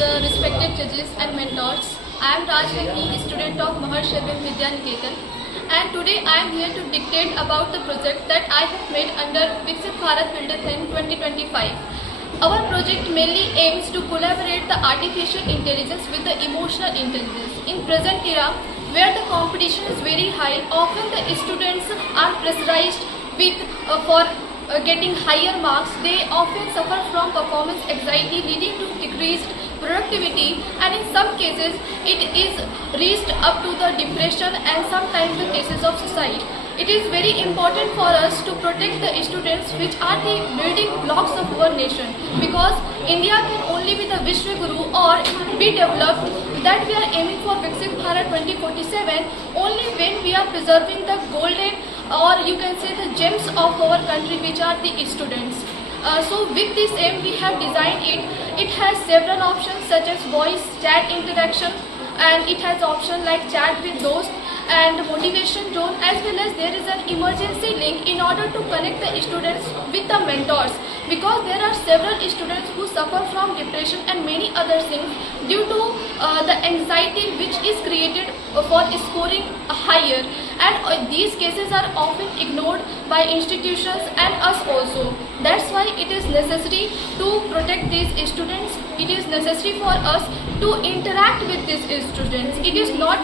the respected judges and mentors. I am Raj Rani, student of Maharshi Vidya Niketan, and today I am here to dictate about the project that I have made under Viksit Bharat Buildathon 2025. Our project mainly aims to collaborate the artificial intelligence with the emotional intelligence. In present era, where the competition is very high, often the students are pressurized with for getting higher marks. They often suffer from performance anxiety, leading to decreased productivity, and in some cases it is reached up to the depression and sometimes the cases of suicide. It is very important for us to protect the students, which are the building blocks of our nation, because India can only be the Vishwa Guru or be developed, that we are aiming for Viksit Bharat 2047 only when we are preserving the golden, or you can say the gems of our country, which are the students. So with this aim we have designed it. It has several options such as voice chat interaction, and it has option like chat with dost and motivation zone, as well as there is an emergency link in order to connect the students with the mentors, because there are several students who suffer from depression and many other things due to the anxiety which is created for scoring higher, and these cases are often ignored by institutions and us also. That's why it is necessary to protect these students. It is necessary for us to interact with these students. It is not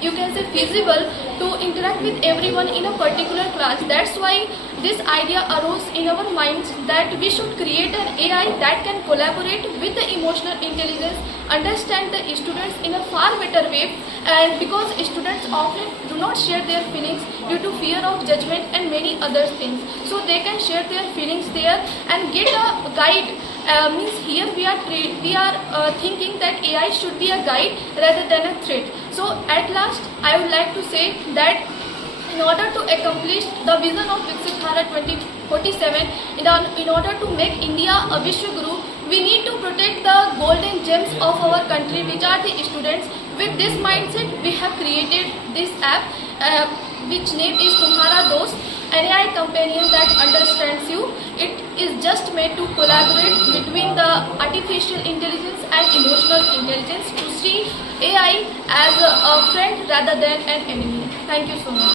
you can say feasible to interact with everyone in a particular class. That's why this idea arose in our minds that we should create an AI that can collaborate with the emotional intelligence, understand the students in a far better way, and because students often do not share their feelings due to fear of judgment and many other things, so they can share their feelings there and get a guide. Means here we are thinking that AI should be a guide rather than a threat. So at last I would like to say that in order to accomplish the vision of Viksit Bharat 2047, in order to make India a Vishwa Guru, we need to protect the golden gems of our country, which are the students. With this mindset, we have created this app, which name is Tumhara Dost, an AI companion that understands you. It is just made to collaborate between the artificial intelligence and emotional intelligence, to see AI as a friend rather than an enemy. Thank you so much.